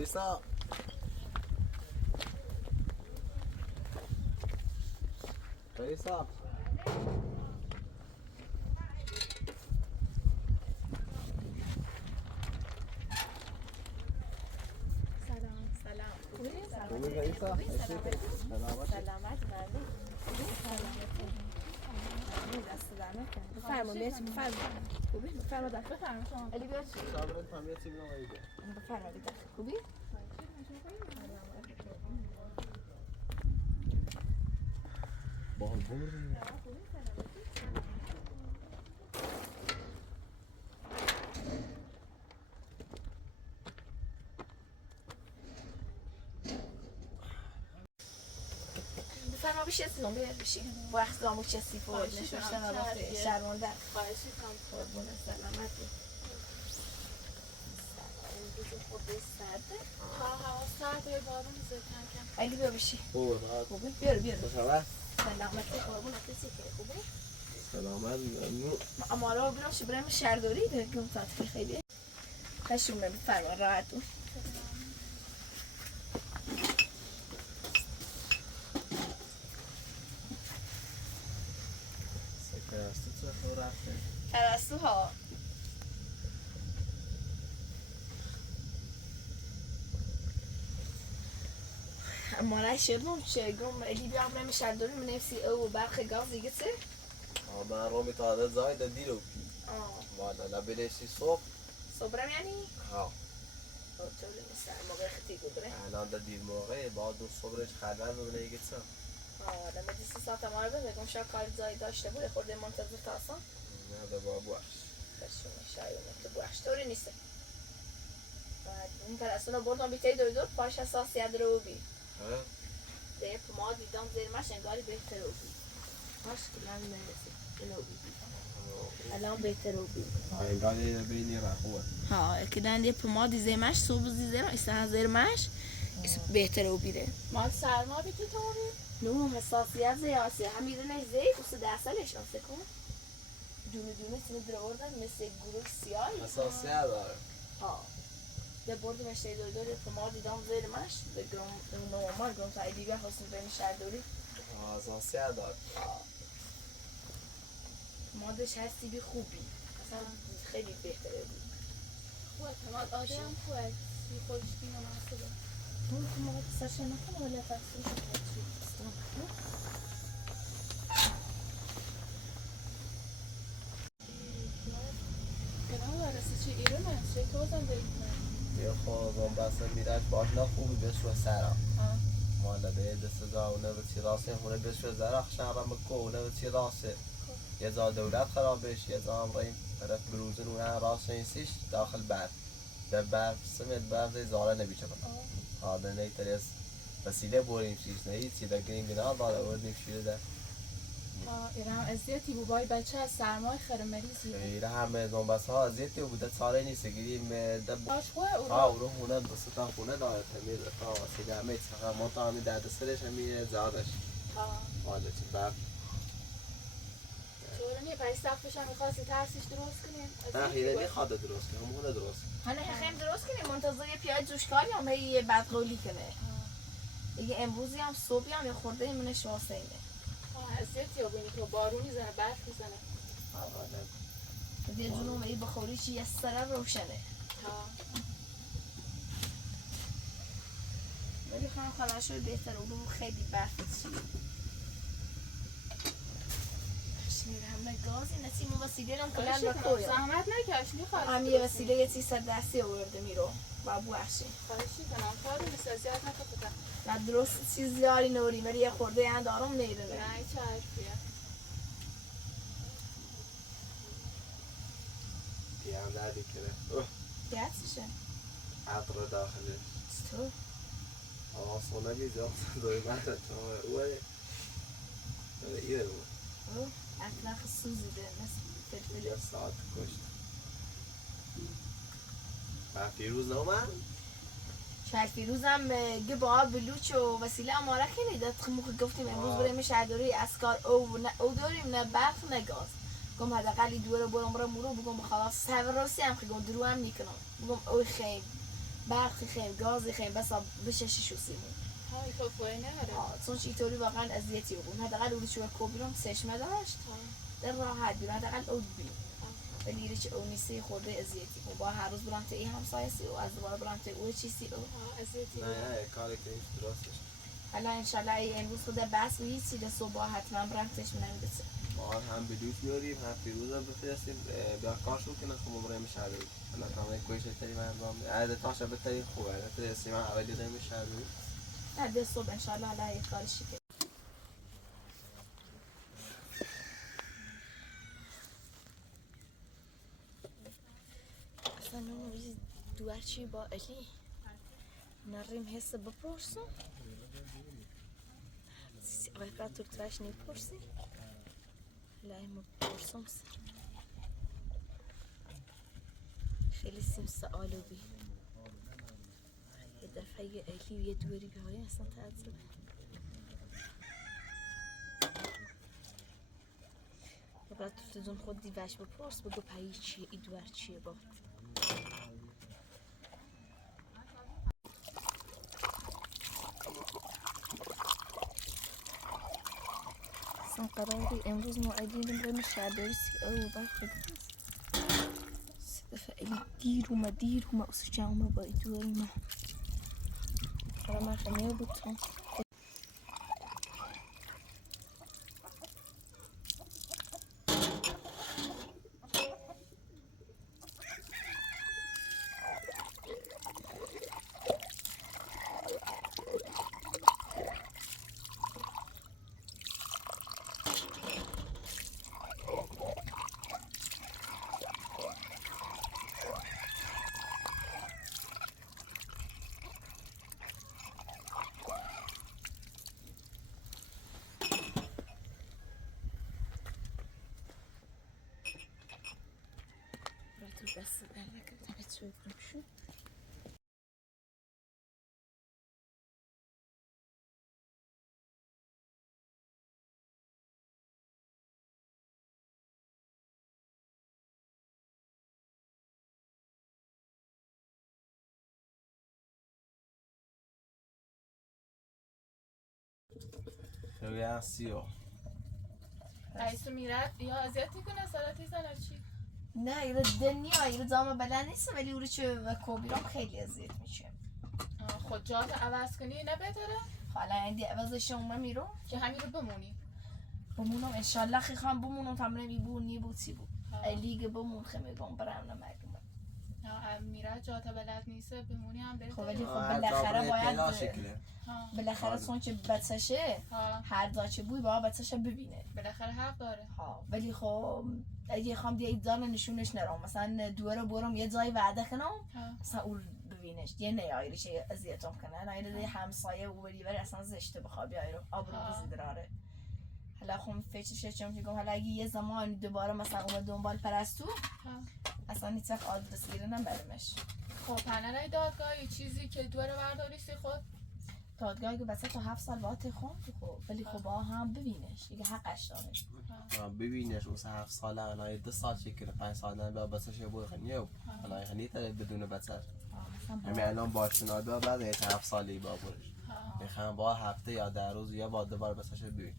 رئيسة رئيسة خوبی رئیسة؟ سلامت مردم بفرمایید خوبی؟ بفرمایید علی بیاد بفرمایید خوبی؟ بفرما بشستیم بشین وقت دامو چسی فوق نشوشتن رفته شرمنده خواهشی کام قربون سلامت خورده سرده هوا سرده بارون زد کم علی بیا بشی خوبه بیار سلامتی قربون کسی که خوبه سلامت اما را برام بریم شهرداری گم تعطیل خیلی خشم بفرما راحتون پرستوها اما را شدم چه گم الی بیام بریم شهرداری من نفسی او برخ گاز دیگه چه من رومی تا عدد زاید دیرو بی والا نبیلشی صبرم یعنی؟ ها طول نیستم موقع خطی گذره الان در دیر موقعه بعد دو صبرش خلوت ببینه یکی چه لما دي 3 ساعات ما بگم شاید کار زای داشته بود خورده منتظر تاسا نه به باباش بشون شاید تو باش طوری نیست بعد اون پرستونا بردم بیتی دور پاش اساسیت رو بی ده ما دیدم زیر ماش انگاری بهتر رو بی ماش کلان نرسید اینو بی الان بهتر رو بی انگاری بینی رخوه ها کدن دی پمادی زیر ماش صبح زیر است زیر ماش بهتر رو بیره ما سرما بیتی طوری نو حساسیت زیاسی همیدونه زیت و سداسلش آسکو دونه سینه در آوردن مثل گروه سیاه حساسیت داره ده بردم اشتری دور پماد دیدم زیر ماش ده گرم نوامار گرم تا ایدیگه خواستم بریم شهرداری حساسیت داره پمادش هستی بی خوبی اصلا خیلی بهتره بود خوبه پماد آدم خوبه بی خودشکی نماسبه اون پماد سرشه نکنه ولی فرسوش چه ایرونه؟ چه توزن بیتونه؟ یه خوزم بسن میرش باش خوبی بشو سرم مالا به دست دا اونه به چی راسه هونه بشو زرخ شهرم بکو اونه به چی راسه یه زا دولت خراب بش یه زا هم راییم طرف بروزن اونه راسه اینسیش داخل برد در برد سمت برد زی زاره نبیشه بنا ده نی تریس وسیله بوریم شیش نهی چی در گرین بنا داده بود نفشیره ده ایره هم ازیتی بوبای بچه از سرمای خیلی مریضی ایره هم زنبس ها ازیتی بوده ساره نیست گیریم باش خواه او رو هونه دستا خونه داره تمیر تا وسیله همه چقدر ما تا همین درد سرش همین زادش حالا چی برد چوره نیه پای سقفش هم میخواستی ترسیش درست کنیم نه خیلی نخواد درست کنیم همونه درست هنه خیم درست کنیم منتظر یه پیاز جوشکاری هم یه بدقولی کنه دیگه امروزی هم صبحی هم یه خورده ایمونش واسه اینه ازیتی رو بینی که بارون میزنه برف میزنه یه جنوم ای بخوری چی یه سره روشنه ولی خواهم خواهد شده بهتر اون خیلی برفت چی شمیر همه گازی نسیم و وسیله رو کلن با کویا زحمت نکشنی خواهشی هم یه وسیله یه 300 دستی آورده میرو با بو اخشی خواهشی کنم کاری نیست زیاد نکفتم نه درست چیز زیاری نوری ولی یه خورده یه دارم نیرونه نه چه حرفیه پیام دردی کنه گرسشه عطر داخله چطور؟ آسونه بیزاد دوی من اوه ایره اوه اطلاق سوزیده مثل فلفل یه ساعت کشت و فیروز نومن؟ شاید فیروزم گه با بلوچ و وسیله اماره خیلی داد خموخ گفتیم امروز بریم شهرداری اسکار او داریم نه برف نه گاز گم حداقل دوره برم مورو بگم خلاص سر راسی هم که گم درو هم نیکنم بگم اوی خیلی برقی خیم گازی خیم بس بششش و سیمون های تو فوی نهاره چون اینطوری واقعا اذیتی بود حداقل اون چه کوبیرم سشمه داشت در راحت بود حداقل اون بی ولی ریچ اونیسی خورده اذیتی بود با هر روز برام تی همسایه‌سی و از دوباره برام تی او چیزی او اذیتی نه کاری که درستش حالا ان شاء الله امروز خود بس و هیچی ده صبح حتما برامتش نمیدسه ما هم بلیوت بیاریم هم فیروزا بفرستیم بیا کارشون کنه خب برای میشه رو حالا کامل کویش تری من انجام عدد تاشا بهتری خوبه البته اسم اولی داریم میشه رو نه ده صبح ان شاء الله حالا یه کارشی که اصلا اون روزی دوارچی با الی نریم حس بپرسم اوه تو تراش نیپرسی لایم بپرسم خیلی سیم سوالو بی یه دفعه یه الی و یه دوری به های اصلا تعذب و بعد تو تدون خود دیوش بپرس بگو پایی چیه ای دوار چیه با اصلا قراری امروز موعدینم بریم شهرداریسی او برخی دفعه الی دیر اومه اصلا جا اومه با ای دوری ما حالا من خمیه بود تو بس بلکه تبت شوی کنم شو روی سیو ایسو میرد یا اذیتی کنه سراتی زنه چی؟ نه ایره دنیا ایره دامه بلند نیست ولی اوره چه و کوبیرام خیلی اذیت میشه خود جات عوض کنی نه بهتره؟ حالا اندی عوضش اومه میرو که همین رو بمونی بمونم انشالله خیخوام بمونم تمرین بیبون نیبوتی بود لیگ بمون خمیگم برام نمگم میره جات بلد نیست بمونی هم بهتره خب ولی خب بالاخره باید بالاخره خب. سون که بچشه هر داچه بوی با بچشه ببینه بالاخره حق داره ولی خب اگه خواهم دیگه ایدان نشونش نرم مثلا دوره برم یه جای وعده کنم مثلا اون ببینش یه نیایری چه اذیتم کنه نایره دیگه همسایه و بری اصلا زشته بخواب بیایرو آبرو بزیدراره حالا خب فکرش چم میگم حالا اگه یه زمان دوباره مثلا اومد دنبال پرستو اصلا هیچ وقت آدرس گیره نبرمش خب پنرای دادگاهی چیزی که دوره برداریسی خود دادگاهی که بسه تا 7 سال باید خوند خب ولی خب با هم ببینش دیگه حقش داره ببینش مثلا 7 ساله الان 2 سال شکل 5 سال بعد بچه‌ش بود خنیه الان خنیه بدون بچه همین الان باشنا دو بعد 7 سالی بابورش میخوام با هفته یا 10 روز یا با دوباره بچه‌ش ببین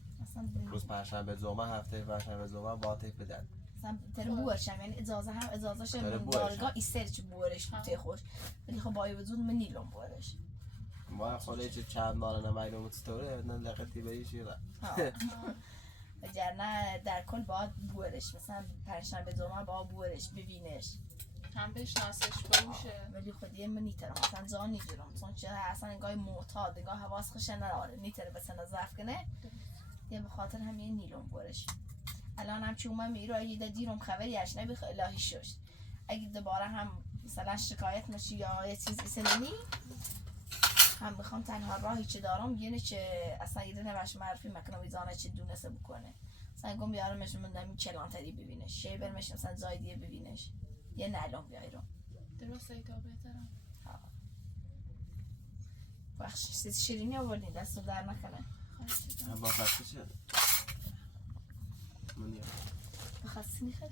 روز پنجشنبه جمعه هفته پنجشنبه جمعه با تیپ بدن مثلا تر بورشم یعنی اجازه هم اجازهش دارگاه ایسترچ بورش بوده خوش ولی خب با وجود من نیلم بورش ما خاله چه چند بار نمیدونم استوره نه لقتی بهش یه وگرنه در کل باید بورش مثلا پنجشنبه جمعه با بورش ببینش هم بشناسش بروشه ولی خودی من نیترم مثلا جان نیگیرم چون چه اصلا انگاه معتاد انگاه حواس خوش نداره نیتره مثلا ضعف کنه یه به خاطر همین نیلم بورش الان هم چه اومم میرو اگه دیرم خبری اش نبی الهی شش اگه دوباره هم مثلا شکایت میشی یا یه چیزی سنی هم بخوام تنها راهی چه دارم یعنی چه اصلا یه نوش معرفی مکنم ویزانه چه دونسته بکنه مثلا گم بیارمش من نمی چلانتری ببینش شی برمش مثلا جای دیگه ببینش یه نعلم بیایرم درسته تا بهترم بخش شیرینی آوردین دست رو در نکنه با خسته شد منیه بخستی میخواه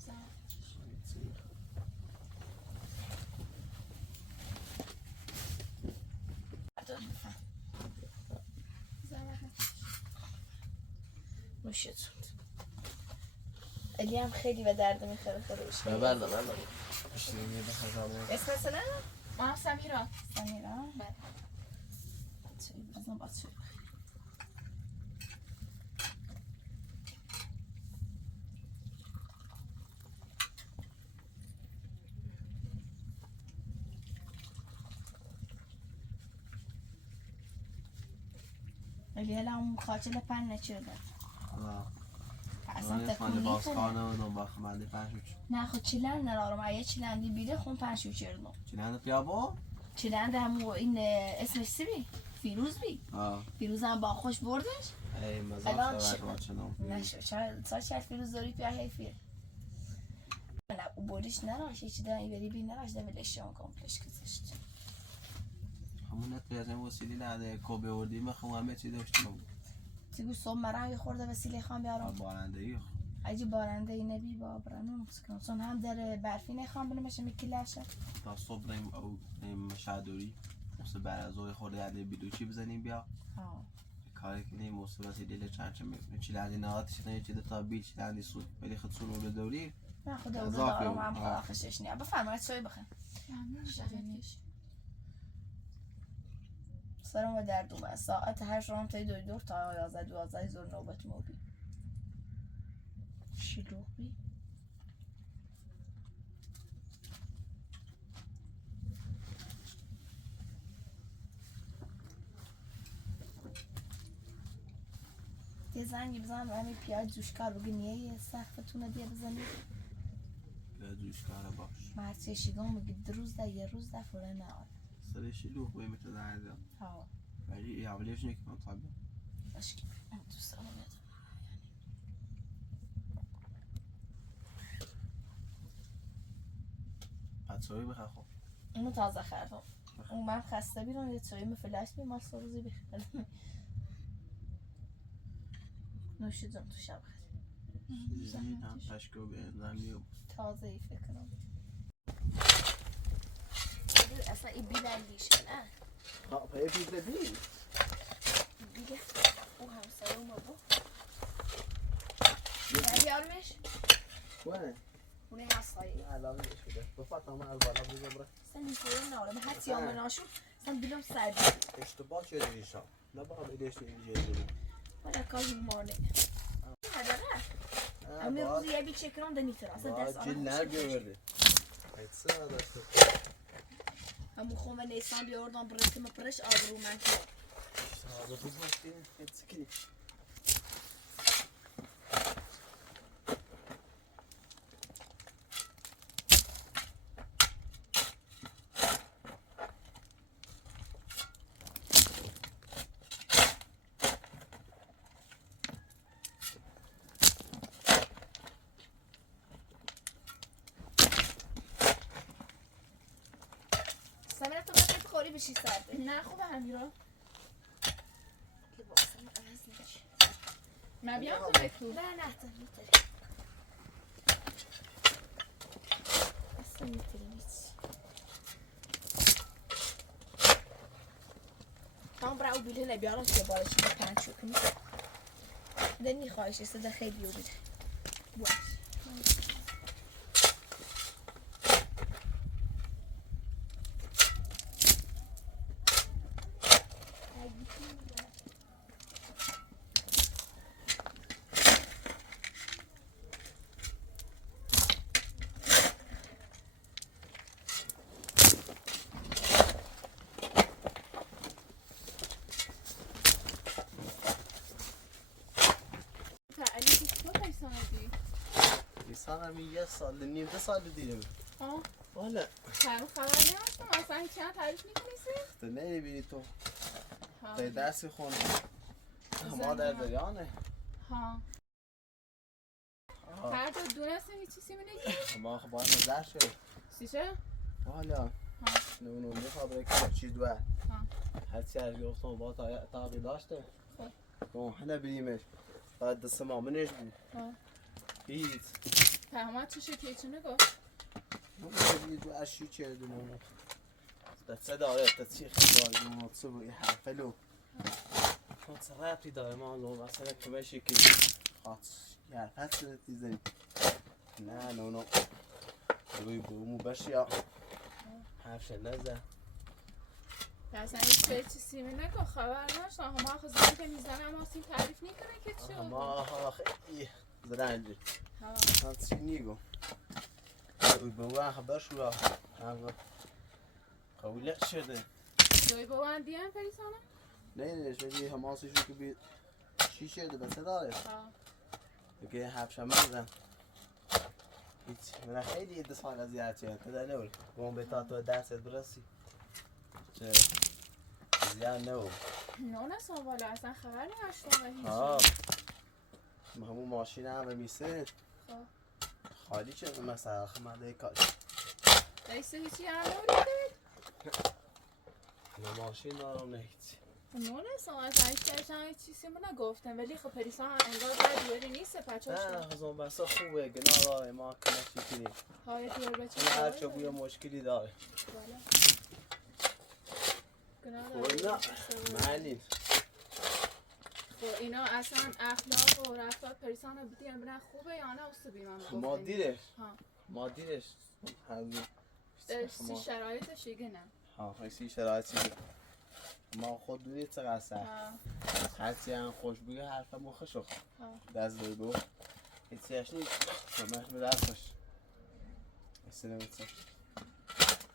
نوشه جون. علی هم خیلی به درد میخوره خودش. بله. اسم سلام؟ ما هم سمیرا. بله. بازم باز شد. علی الان خاطر پن نچرده. اصلا تکونی بازخانه و دنبال خمنده پنشوچ. نه خود چیلند نرارم اگه چیلندی بیده خون پنشو چردم. چیلند پیابو؟ چیلند همو این اسمش چی بی؟ فیروز بی؟ فیروز هم با خوش بردش؟ ای مزاق شد ما چنم. نشو چرا فیروز داری پیا حیفیه. نه او بردش نراش چی داری بری بی نراش دبلشون کامپلش کسشت. همون نتیجه وسیلی نده کوبه وردی مخم همه چی داشتم. تیگو صبح مرا خورده وسیله خان بیارم. بارنده ای. اگه بارنده ای نبی با برنامه مسکن. چون هم در برفی نخوام بنم بشه میکیلشه. تا صبح نیم او نیم شادوری. موسه بعد از اوی خورده علی بیدوچی بزنیم بیا. کاری کنیم موسه وسیله چند میکنیم. چیلندی نهاتش نه چیده تا بیل چیلندی سود. ولی خود سون اول دوری. نه خود اول دارم هم آخرش نیا. بفرمایید چای بخن. سرم و درد اومد. ساعت 8 رام تا 2 تا 11 زور نوبت موبی. شلوغ بی. یه زنگی بزن و همین پیاز جوشکار بگین یه سقفتونه دیگه بزنید. پیاز جوشکار باش. مرچه شیگان بگید 2 روز ده یه روز ده فوره نهار. سر شلوغ بایی مثل درده. ها. ولی اولیش نکنم طبعا. اشکی. دوست دارم ندارم. پتسایی بخیر خوب. اونو تازه خردم. اون من خسته بیرون یه چایی فلش بی مال سروزی بخیرم. نوشیدم تو شب خیلی. زیدم پشکو به انزم تازه ای فکرم. اصلا این بیل ایلیش کنه. ها پای بیل بیل. بیل او همسایه اومد با. بیارمش؟ ونه؟ اونه هستایی. علاقه شده. بفاتم از بالا بزبره. sen می‌خوام نارم حتی هم ناشو sen bilom سردی. اشتباه شده ایشان. نه با بدش اینجوری. ولی کاری مانه. نداره. امی روزی یه بیچ اکران دنیتر. اصلا دست آن. جل نگیرده. ایتسا داشته. همون خوم نیسان بیاردم برسیم پرش آبرو من کرد. ساده بزرگی ایتسکی. سمیرا تو باید خوری بشی سرده. نه خوبه همیرا. لباسم عوض نشه. من بیام تو بکو. نه تا میتره. اصلا میتره نیست. همون برای او بیله نبیارم که بارش پنج شو کنی. دنی خواهش است ده خیلی او بیده. باش. یه سال نیم 2 سال دیگه. آه. والا. تعریف خبر نمیستم اصلا چند تعریف میکنیسی؟ تو نمیبینی تو. تا درسی خون. ما در دریانه. ها. هر جا دونسته هیچ چیزی می‌نگی؟ ما خب باید نظر شد. چیشه؟ والا. نمونه میخواد که چی دوه. هر چی هر گفتم با تاقی داشته. خب. هنه بیریمش. بعد دست مامنش بود. هیچ. پیامت چه شکلی چه نگفت؟ یه دو اشی چردونه. دسته داره دستی خیلی بازی مصوب یه حرفلو. خود ربطی داره ما لو مثلا کمشی که Gärfett diese نه نونو روی بومو بشیا حرفش نزد اصلا هیچ چیزی نکن خبر نشد ما خواستم که میزنم آسیم تعریف نکنه که چی بود ما خیلی زرنجی من چی نیگو روی بومو خبر شو هم قوله شده روی بومو دیم پریسانه؟ نه شدی هماسیشو که بی چی شده بس داره دیگه حرفش نزد من خیلی دستان زیادیه کدا نور بوم بتا تو دست برسی چه زیاد نور نه سوالا اصلا خبر نداشتم هیچ همون ماشین هم میسه خالی شده مثلا خمده کار دیسه هیچی هم نوریده نه ماشین دارم نه هیچ نه اصلا هیچ چیزی من نگفتم ولی خب پریسان انگار باید دوری نیست پچه نه خزون بسا خوبه گناه داره ما کنشی کنیم های دوری بچه هر چه بوی مشکلی داره گناه معنی خب اینا اصلا اخلاق و رفتار پریسان رو بدیم بنا خوبه یا نه اصلا من گفتم ما دیرش سی شرایطش دیگه نه سی شرایطی ما خود دوری چقدر سخت هرچی هم خوش بگه حرف مخه شخ دست دوی بگو هیچیش نیست شمش میرفتش اصلا نمیتونم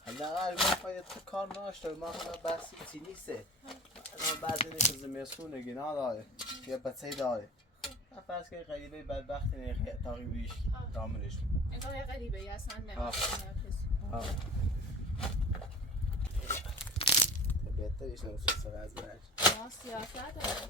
حالا اگر باید کار ناشته ما همه بحثی چی نیسته اما بعد نیست زمیسونه گناه داره یا بچه داره فرض که غریبه بدبختی نیخه تاقی بیش دامنش انگار یه غریبه ای اصلا نمیشه بهتریش نمیشه سر از برش سیاست داره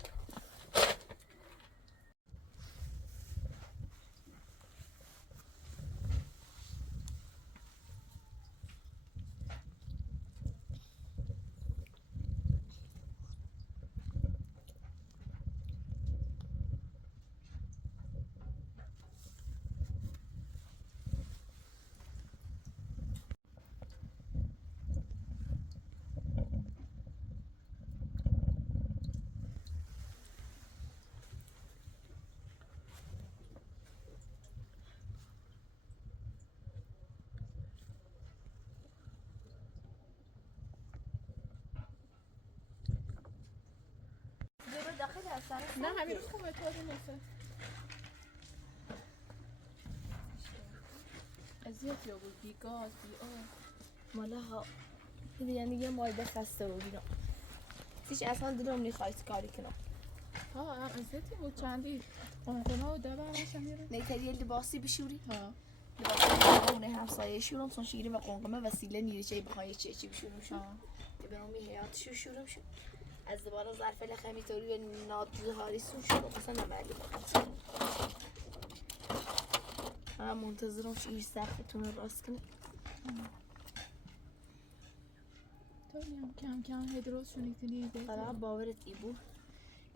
نه همین روز خوبه طوری نیست ازیت یا بود بی گاز بی مالا ها یعنی یه مایده خسته بود اینا هیچ اصلا دلم نیخواید کاری کنم ازیتی بود چندی قنقنه و دبه همشم میره نیتر یه لباسی بشوری ها لباسی اونه همسایه شورم سون شیری و قنقمه وسیله نیرچه بخواه چی بشورم شو به نومی حیاتشو شورم شو از دوباره ظرف لخمی طوری و نادزهاری سون شورم مثلا نمعلوم هم منتظرم شیر سختتون رو راست کنه طوری هم کم کم هدروز شونیتونی قرار باورت ای بود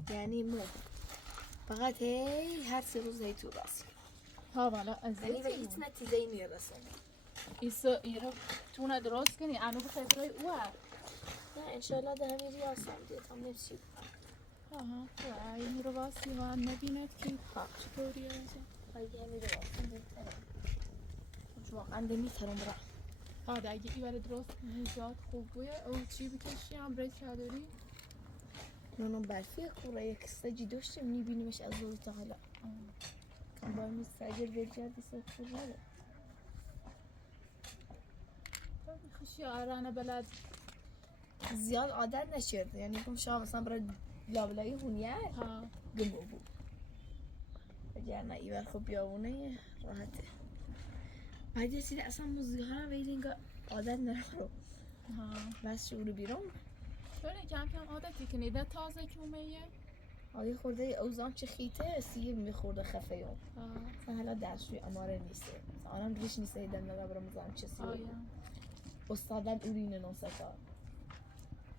یعنی مو فقط هی هر 3 روز هی تو راست ها والا یعنی به هیچ نتیجه ای میرسونه ایسا ایرو تونه درست کنی انو به خطرهای او هست نه انشالله ده همین ریاستم دیت هم نفسی ها این رو باسی ها نبیند که چطوری هست اگه همین ریاستم بهتره واقعا نمیترم برم اگه ای برای درست زیاد خوب بویه او چی بکشی هم برای چادری نونم برفی خوره یک سجی داشتم میبینیمش از روی تا حالا کم باید مستجر برگرد دیسه خور نده خشی آرانه بلد زیاد عادت نشد یعنی کم شما مثلا برای لابلایی هونیه گمو بود اگر نه ایور خب بیابونه راحته بعد یه چیزی اصلا موزیک ها هم ویدین که عادت نرو بس شعور بیرون چونه کم کم عادتی کنی ده تازه که اومیه آیه خورده اوزام چه خیته سیه میخورده خفه یوم مثلا حالا درشوی اماره نیسته مثلا آنم ریش نیسته دن نگه برم مزام چه سیه استادم اورینه نو سکار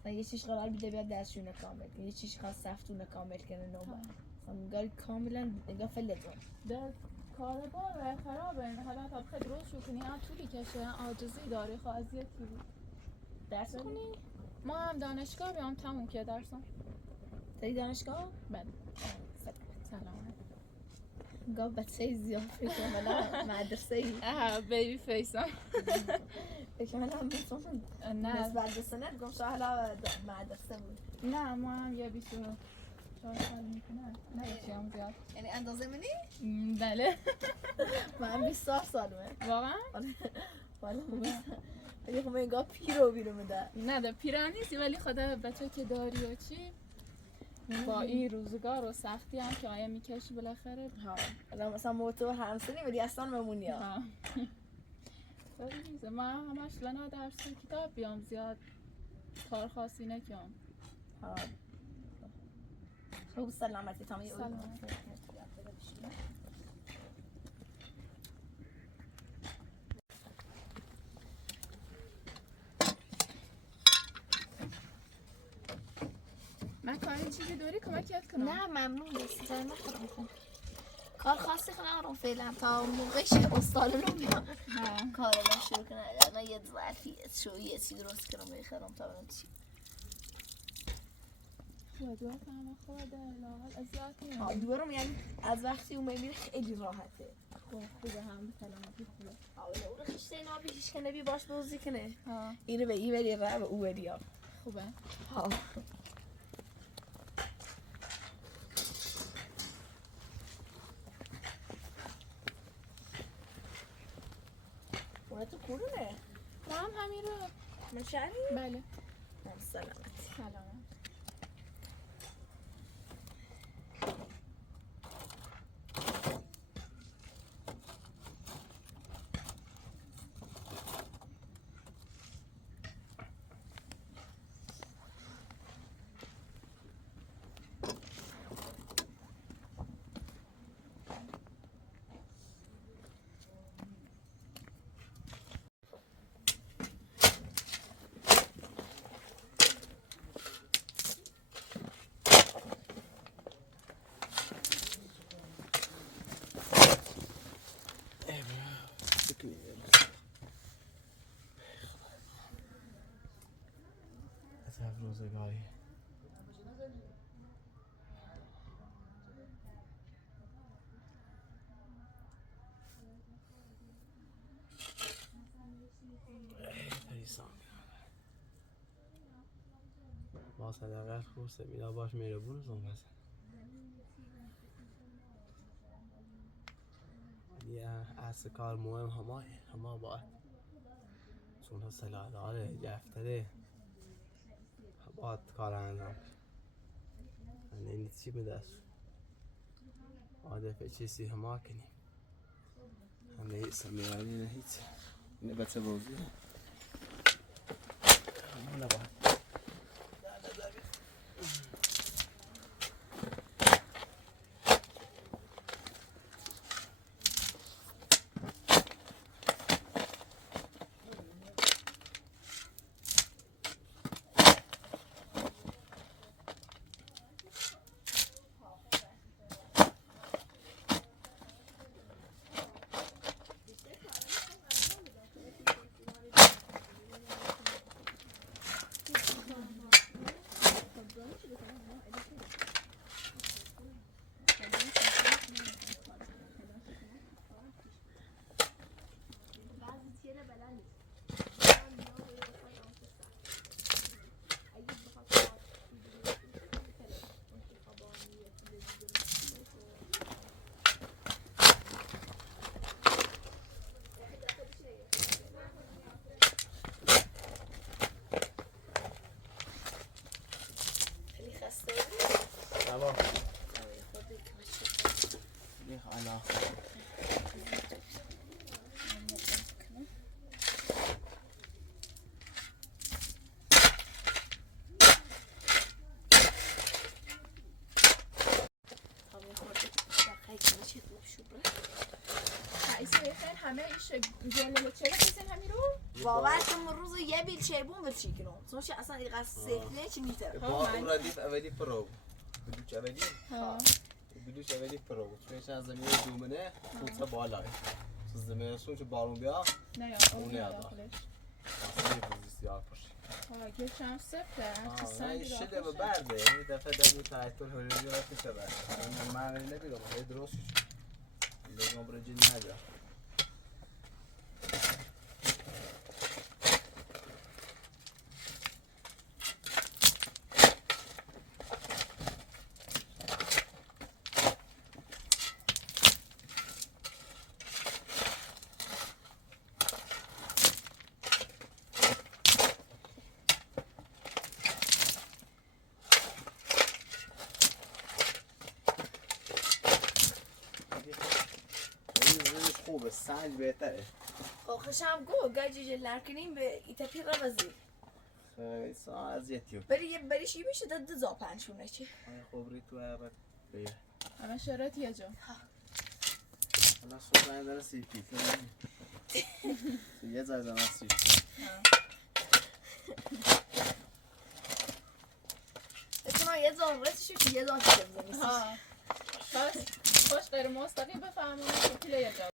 مثلا یه چیش قرار بیده بیاد درشوی نکامل کنه یه چیش خواست سفتو نکامل کنه نو با مثلا نگاه کاملا نگاه فلزم در کاربار خرابه حالا تا بخواه درست شو کنی طولی کشه عاجزی داری خواه ازیتی بود درس کنی؟ ما هم دانشگاه بیام تموم که درسم داری دانشگاه؟ بله سلامت سلامت قاب بچه زیاد فکر ملا مدرسه ای بیبی فیسم فکر ملا میتونم نه مدرسه نه گم شاهلا مدرسه بود نه ما هم یه 24 سال میکنم نه چیم زیاد یعنی اندازه منی؟ بله من 24 سالمه واقعا؟ والا ولی خب اینگاه پیرو میده نه ده پیران نیستی ولی خدا بچه که داری و چی با این روزگار و سختی هم که آیا میکشی بالاخره ها مثلا موتور همسنی ولی اصلا ممونی ها ما همش لنا درس کتاب بیام زیاد کار خاصی نکیم ها خوب سلامتی تامی سلامت من کاری چیزی داری کمکت کنم؟ نه ممنون دستی جای ما خودم کار خاصی کنم فعلا تا موقعی که استادم میام کار رو شروع کنم الان یه ظرفی یه چی درست کنم بخرم تا ببینم چی دور کنم خود لاغل اذیت نمی‌کنم دورم یعنی از وقتی اون میبینی خیلی راحته خوبه هم سلامتی خوبه اون رو خشته نابی هیچ که نبی باش بازی کنه ها اینو به این بری رو به او بری ها خوبه ها تو کورونه؟ ما هم همین رو من شهری؟ بله سلامت سلامت روزگاری پریسان ما صدقت خوسته میلا باش میره بونزون بزن ولی اصل کار مهم همه باید چون ها سلاح داره جفتره باید کار انجام این چی به دست عادف چیزی همه کنیم همه ایسا میرانی نه هیچ اینه بچه بازی همه نباید همه ایش جلوه چه بسیزن همی رو؟ باورتم روز یه بیل چیبون بچی کنم چونش اصلا ایقا سفله چی نیتر با اون ردیف اولی پرو بدوچ اولی ها بدوچ اولی پرو چونش از زمین دومنه فوتسا بالای زمین سون چه بارون بیا نه یا اون داخلش اصلا بسیار خوش ها یه شام سفته سنگ شده به برده این دفعه دمی تایتل هولی رو میشه بعد من نمیگم درست بگم برای جین نجا خوبه سنج بهتره خشم گو گاجی لرکنیم به ایتپی روزی خیلی سا اذیتیو بری شی بشه داد دزا پنشونه چی خوب ری تو هر بیا همه شرط یه جا حالا صبح نظر سی پی یه زایدان سی اتنا یه زان رسیشو که یه زان شده بزنیسیش بس خوش غیر مستقیم بفهمونه که پیله یه جا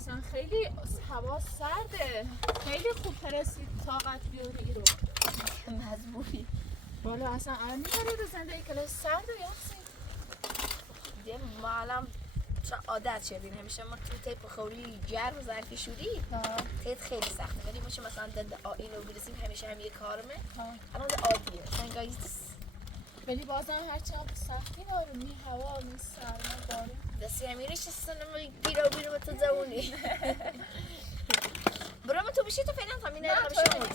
اصلا خیلی هوا سرده خیلی خوب پرسید طاقت بیاری رو مزبوری بالا اصلا میبری رو زنده کلاس سرده یاسی دیگه ما الان عادت شدیم همیشه ما تو تیپ خوری گرم و ظرفی شوری تیپ خیلی سخته ولی باشه مثلا اینو برسیم همیشه هم یه کارمه الان عادیه مثلا ولی بازم هرچی هم سختی داره می هوا می سرما داره دستی همیرش سنم بیرو تو زونی برام تو بشی تو فعلا همین نه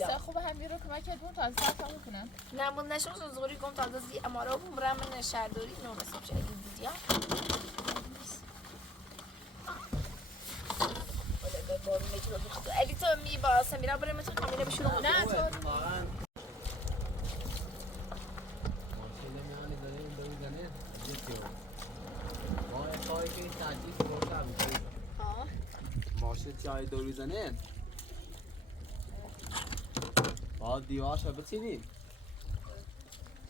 تو خوب هم بیرو کمکت بود تازه تموم کنم نه من نشوز زوری گم تازه زی امارا برام من شهرداری نو مساب شد دیدیا ولی بارو میتونه بخواد علی تو می با سمیرا برام تو کامینا بشورم نه تو ماشین جای دور میزنه باید دیوارش رو بچینیم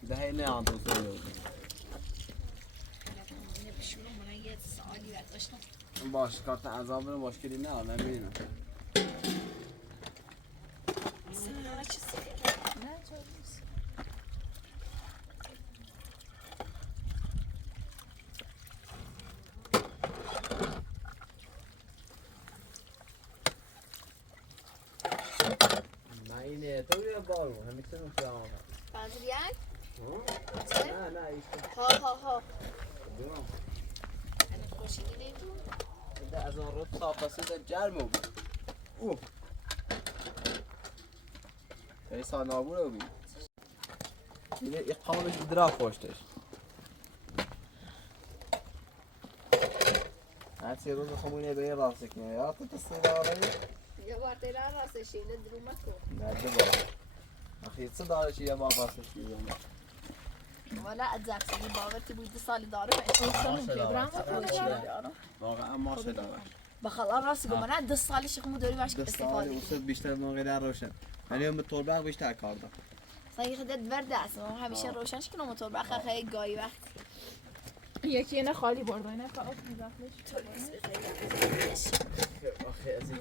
ده نه هم تو سویه بشورم من یه سالی قشنگ باش کارت عذاب رو مشکلی نه نمیدونم سیاره چیزی نه چرا نیست من اینه تو بیا بارو همیتونم تو هم پنجر یک نه نه ایشون ها دوام انا خوشی دیدی ده از آن رو صافسی ده جرمو بود اوه ایسا نابوره بود اینه اقامش درا خوشتش هرچی روز خمونه به این راسته کنه یا تو تصدیل یه بار تیرا راستش اینه درومت کن نه دوباره اخی چه دارش یه بار راستش بیرون والا ادزاکسی باورتی بود 2 سال داره واقعا ما شده باش بخلا راستی گفتم نه 2 سالش خمو داری باش استفاده استفاده بیشتر موقع در روشن یعنی موتور برق بیشتر کار داد صحیح خدت برد است و همیشه روشنش کنم موتور برق خیلی گاهی وقت یکی اینه خالی برده اینه که آب میزخلش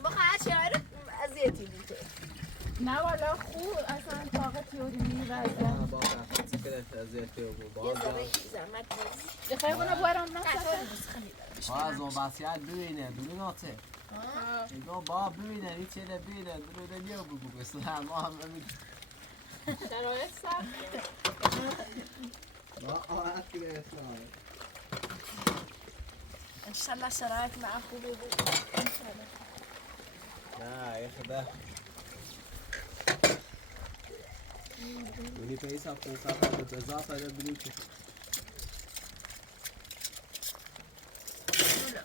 بخواه چرا ازیتی بود نه والا خوب اصلا طاقت یوری میوزن با اصلا سکرت ازیتی و یه ذره زحمت یه خیلی کنه بارم نه از اون وصیت ببینه دونه ناته اینا با ببینه این چه ده ببینه دونه نیا بگو بسلام ما هم ببینه شرایط سخت ما آهد که اسلام انشالله شرایط مع خوبی بود نه یه خدا ونی پیسا 500 ساله بلو که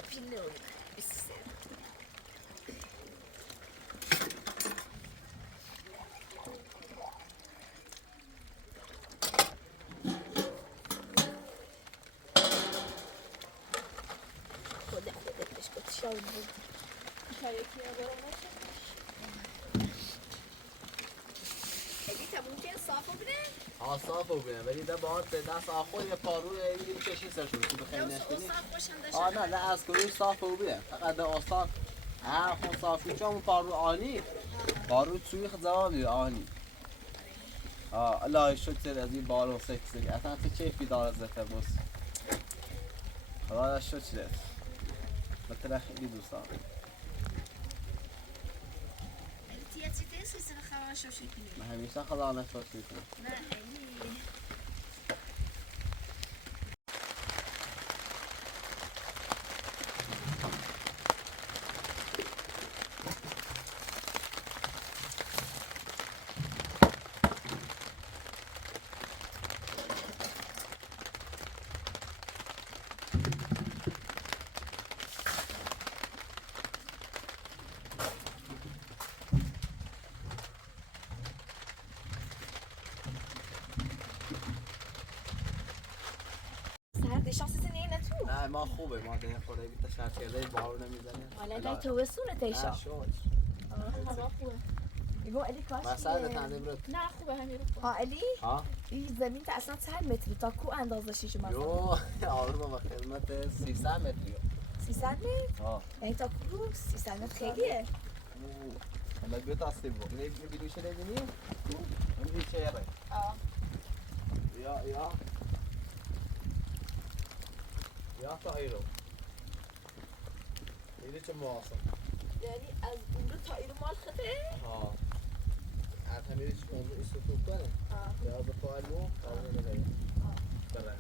پیله خودت بشکت شاید بود اگه تا ممکن صافو بده صافو ببینه ولی ده باید به دست آخور یه پارو یه چشی سرشون که بخیلی نشکنی صاف باشم داشتم نه از کنوش صافو ببینه فقط ده آستان خون صافی چون اون پارو آنی پارو توی خزوابی آنی الله شکر از این بارو سکسی اصلا تو چیفی داره زفر بس خدا شکر مثل خیلی دوست دارم تیه چی تیسکی سر خواه شوشی کنی من همیشه خدا نشوش میکنم نه خیلی نه ما خوبه ما ده خورده بیتا شرچیده بارو نمیزنیم حالا دای توسونه تیشا هوا خوبه يقول لي كاش مساعدة تعتبرت نه خوبه همین رو علی ها این زمین تا اصلا چند متری تا کو اندازه شیش مثلا یو آورما با خدمت 300 متری 300 متر ها یعنی تا کو 300 متر خیلیه اما بیت اصلی بود این ویدیوش رو ببینی این شعره یا طائرو اینه چه مواصل یعنی از اون تا این مال خطه ها اعتمدش اون استوب کنه یا به پالو قابل نگه بله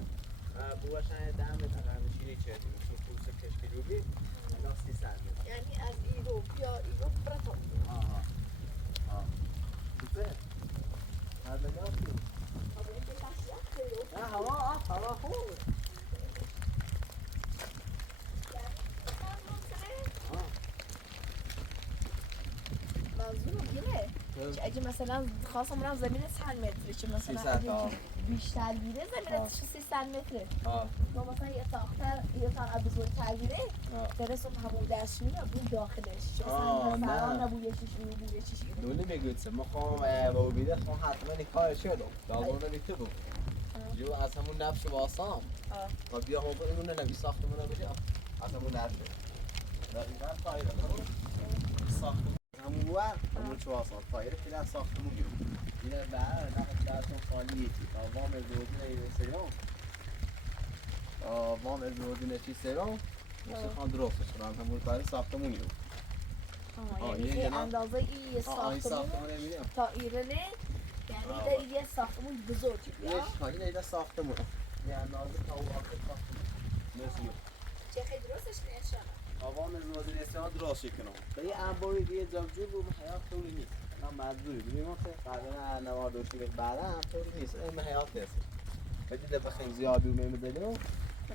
بوشن دم تقریبی چه میشه پوست کشکی جوبی اینا 300 یعنی از ایرو یا ایرو برتا ها خوبه هر نگاه کن هوا خوبه منظورم گیره اگه مثلا خواستم برم زمین 100 متره چه مثلا اگه بیشتر گیره زمینش 300 متره تو مثلا یه ساختر یه ساعت بزرگتر گیره برسم همون دستشویی نبود داخلش چه مثلا نبود یه چیزی بود یه چیزی دونه میگوید ما خواهم با بیده خواهم حتما کار شد داغونه بیته بود جو از همون نفش واسام و بیا هم اونو نبی ساختمون رو بیا اصلا اون نرده دقیقا تایره خب ساختمون همون بوار همون 4 سال تایره که در ساختمون گیرون اینه درتون خالیه تا وام ازدواجی نیده سیران تا وام ازدواجی نشی سیران مثل خان درستش کنم همون تایره ساختمون گیرون یعنی اندازه این ساختمون تا ایرانه یعنی در یه ساختمون بزرگی بیا این ساختمون یه اندازه تا واقع ساختمون مرسی چه خیلی درستش کنه انشاءالله آوام ازدواجی نشی درست کنم تا یه انباری دیگه جابجور بود حیات طوری نیست من مجبوری ببینیم که قبلا نوار دوشی بعدا هم طوری نیست این حیات نیست بدید بخیم زیادی میمدلیم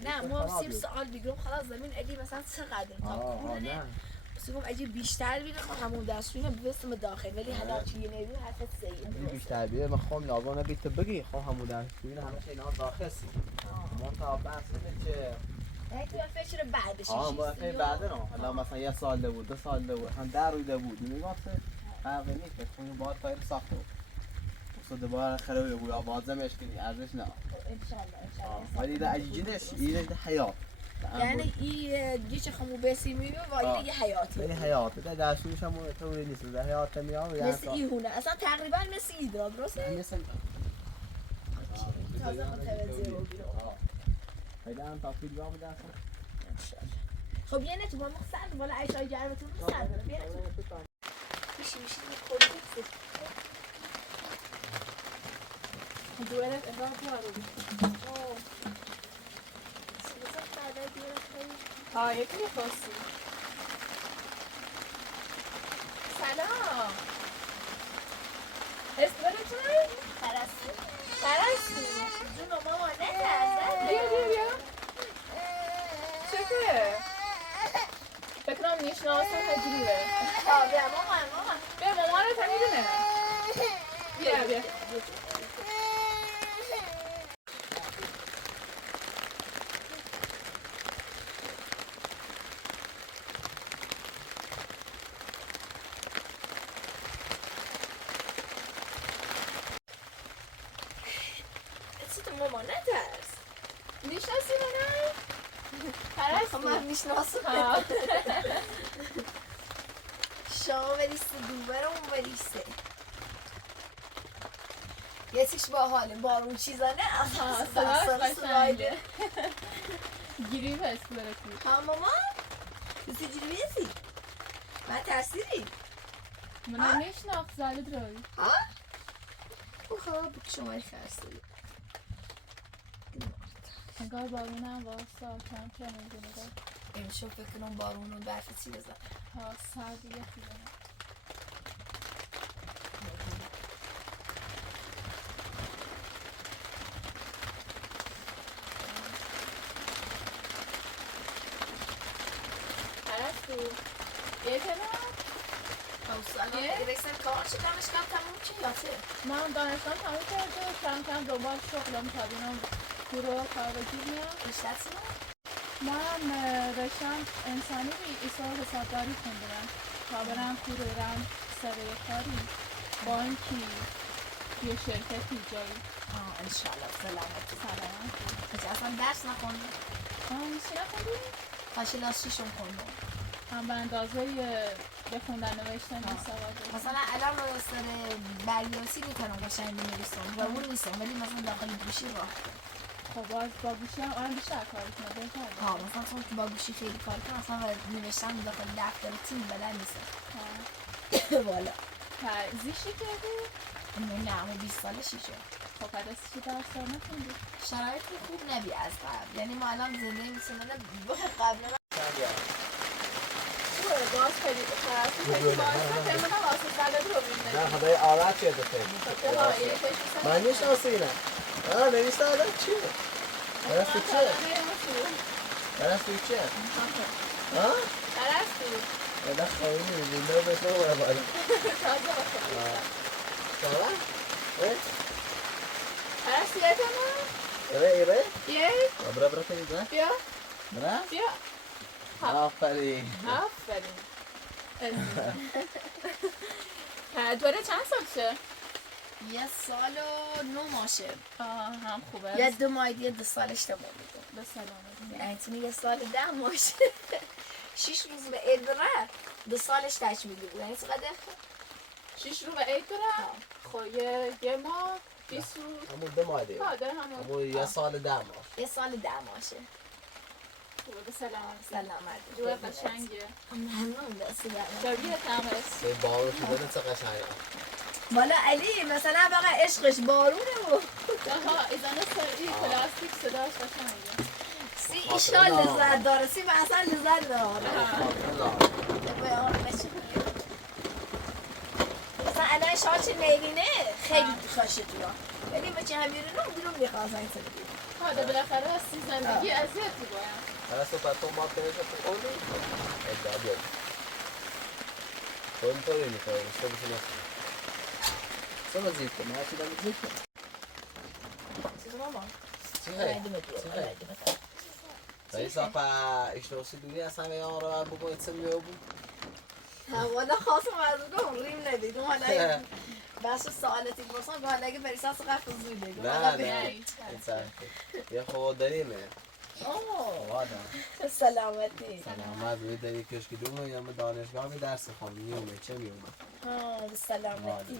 نه ما 30 سال بگیرم خلاص زمین ادی مثلا چقدر تا کونه بسیارم اگه بیشتر بیره خب همون دستشویی بفرستم داخل ولی حالا چیه نمیدونم حرفت سیه بیشتر بیره من خواهم لازم نبید تو بگی خواهم همون دستشویی همه اینا داخل سی ما تا بحث اینه که تو فکر بعدش با فکر بعد نه حالا مثلا یه سال ده بود 2 سال ده بود هم در رویده بود میگم که فرقی نیست که خونی باید تایر ساخته بود اصلا دوباره خرابی بود آوازمش کنی ارزش نه ان شاء الله ولی ده عجیبه اینه حیات یعنی این دیگه چه خمو بسی میبینه و این یه حیاتی این حیات ده دستشوییش هم طوری نیست ده حیات میاد مثل این هونه اصلا تقریبا مثل این درسته مثل تازه متوجه بودی پیدا هم تافید جا بوده اصلا خب یه نه تو با مقصد بالا عیشای جرمتون مقصد داره بیاره میشی یه کلی بسید دوارت اقرار بیارو سیزم بعده بیاره خیلی ها یکی میخواستی سلام اسمتون؟ پرستو جون ماما نه بیا چکه؟ فکرم نیشناسون هجریه بیا ماما بیا مامانت هم میدونه بیا ماما نترس نیشناسی منو؟ پرستو من میشناسم شما بریسته دوباره اون بریسته یه تیش با حاله بارون چیزا نه صداش قشنگه گیری پس برسی ها ماما کسی جیری بیسی من ترسیری من نیشناخ زالد روی ها؟ او خواه بک شماری خرستی انگار بارون هم واسا کم میدونه امشو فکر کنم بارون و برف چی بزن ها سردی یکی بزن پرستو یه کنم رسن کار چه دانشگاه تموم چه یا چه؟ من دانشگاه تموم کرده کم دوبار شغلم تابینم گروه کاربگیر میام رشته من رشتم انسانی ایسا حسابداری خوندم تا برم کورورم سر کاری بانکی یه شرکتی جایی انشالله سلامت سلامت اصلا درس نخوندی؟ چی نخوندی؟ کلاس 6 خوندم هم به اندازه بخوندن نوشتن سواد مثلا الان سر برگرسی میتونم قشنگ بنویسم و اون نیستم ولی مثلا داخل گوشی راه خب باز با گوشی هم آرم بیشتر کار کنه بهتره ها مثلا چون که با گوشی خیلی کار کنم مثلا نوشتن داخل دفتر تیم بلد نیستم والا زیشی کردی؟ نه همون 20 سالشیشه خب پس چی درس دار نخوندی؟ شرایط خوب نبی از قبل یعنی ما الان زنده میسنن قبل باز خیلی خیلی باعث تمنا واسه زلد رو بینده نه خدای عادت شده فکر من نیشناسی اینه نویسته عادت چیه؟ پرستو چیه؟ پرستو چیه؟ ها؟ پرستو ده خواهی میبینده به تو برای باید تازه بخواه سالا؟ پرستو یه تمنا؟ ایره؟ یه؟ برا کنید نه؟ بیا برا؟ بیا آفرین آفرین دوره چند سال شه؟ 1 سال و 9 ماشه. هم خوبه. یه 2 ماه دیگه 2 سالش تموم میشه. به سلامت. یعنی 1 سال 10 ماشه. 6 روز به عید بره 2 سالش تکمیلی بود. یعنی چقدر؟ 6 روز به عید بره؟ خب یه ماه 20 روز. همون 2 ماه دیگه. داره همون. همون 1 سال 10 ماه. 1 سال 10 ماشه. خوبه به سلامت. سلامت. جو قشنگه. ممنون دستی درم. شبیه تمس. به بارون شده چه قشنگه. مالا علی مثلا فقط عشقش بارونه و آها ایزان سری پلاستیک صداش قشنگه. سی ایشان لذت داره سی اصلا لذت داره مثلا الان شارچ میرینه خیلی خوشه تو ولی بچه هم میرینه بیرون میخواستن این سنگی ده بالاخره از زندگی اذیتی باید حالا صحبت تو ما کنیش تو اونی ادعا بیاد تو اینطوری میکنی تو بسی نسید تو وزید کن ما چی دارم وزید کن چیز ماما؟ چی هی؟ تا صافا اشتراسی دوری از همه آن را بگوید سمیو بود والا خواستم از اون ریم ندید اون حالا بس سوالتی برسان که حالا اگه بریساس قفل زوده نه یه خود داریمه سلامتی سلامت روی داری کشکی دومه یا دانشگاه به درس خواهی میومه چه میومه؟ سلامتی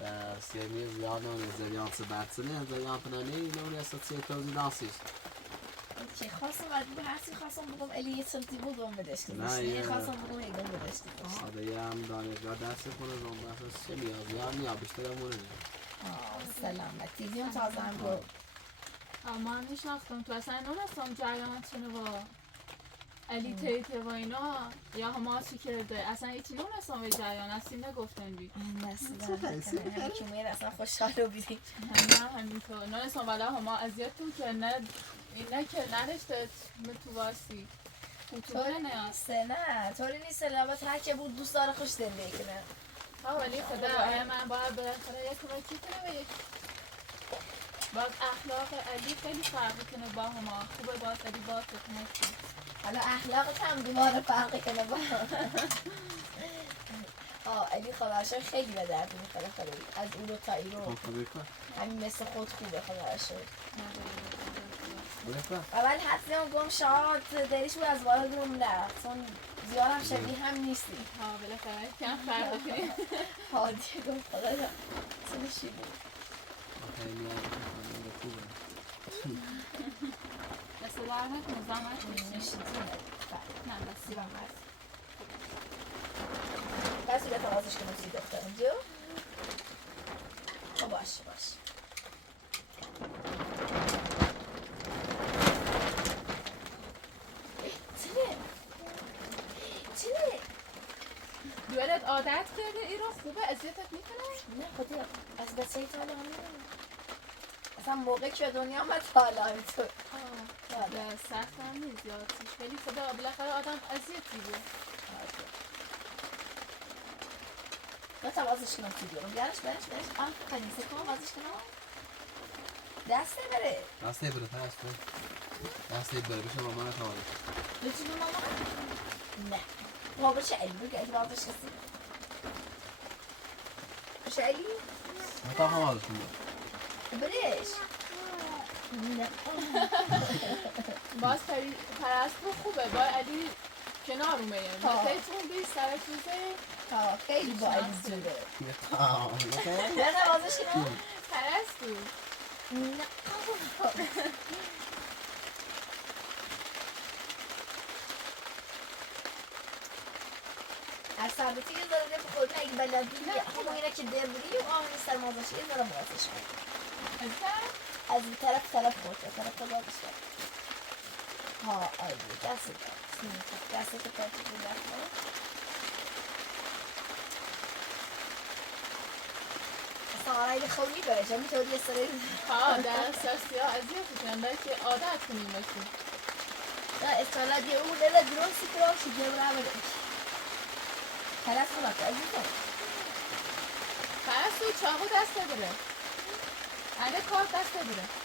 بس یه میز یادم زیان سبرتسنه زیان پنانی نونی استاتسی توزی ناسیش چی خواستم به هر چی خواستم بگم الی یه سلطی بگم بدشتی نه خواستم بگم ایگم بدشتی آده هم دانشگاه درس خونه زن بحث چه نیازی هم نیا بیشتر همونه سلامتی دیون تازه هم گفت من نشناختم تو اصلا نمیستم جریان چنه با علی تیته و اینا یا همه چی کرده اصلا هیچی نمیستم به جریان اصلا نگفتن بی مثلا که میره اصلا خوشحال رو بیدی نه همینطور نمیستم ولی همه اذیت تو که نه اینه که نداشته تو واسی طوری نیسته نه طوری نیسته لابد هر که بود دوست داره خوش زندگی کنه ولی خدا من باید بالاخره یک کمکی کنه و یک باز اخلاق علی خیلی فرق کنه با همه خوبه باز علی باز کنه حالا اخلاقت هم دوباره فرقی کنه با علی خداشو خیلی به درد میخوره خیلی از اون رو تا ای رو همین مثل خود خوبه خداشو اول حدثی هم گم شاد دریش بود از بالا گم رفت چون زیاد هم شبیه هم نیستی بالاخره کم فرق کنیم دیگه گم خدا سنشی بود مثل درمت نظامت نشیدی نه بسی برمت بسی به توازش کنم سی دخترم جو باشه چیه؟ دوالت عادت کرده ای رو خوبه اذیتت میکنه؟ نه خودی از بچه تا حالا همین اصلا موقع که دنیا آمد حالا اینطور سخت هم نیست زیادتیش ولی خدا بالاخره آدم اذیتی بود با توازش کنم تو بیارم بیارش آفرین سکم وازش کنم دسته بره دسته بره بشه مامان توازش بچه به مامان؟ نه ما بشه علی بگه اگه وازش کسی بشه علی؟ متا توازش کنم برش نه باز پرستو خوبه با علی کنار اومه نتایتون بیش سرک روزه خیلی با علی زوده نه وازش کنم؟ پرستو نه از ثابتی یه ذره به خود اگه بلدی همون اینه که در بودی و آمونی سرمازش یه ذره بازش کنی از طرف خود طرف بازش کنی آیدی دسته که پاکی بود کنی اصلا آرای خونی برش همینطور یه سره در سرسی ها اذیت کنم که عادت کنیم باشیم اصلا دیگه اون لیلا درستی کراشی جبرا برش پرستو نکن عزیزم پرستو چاقو دست بره اگه کار دست بره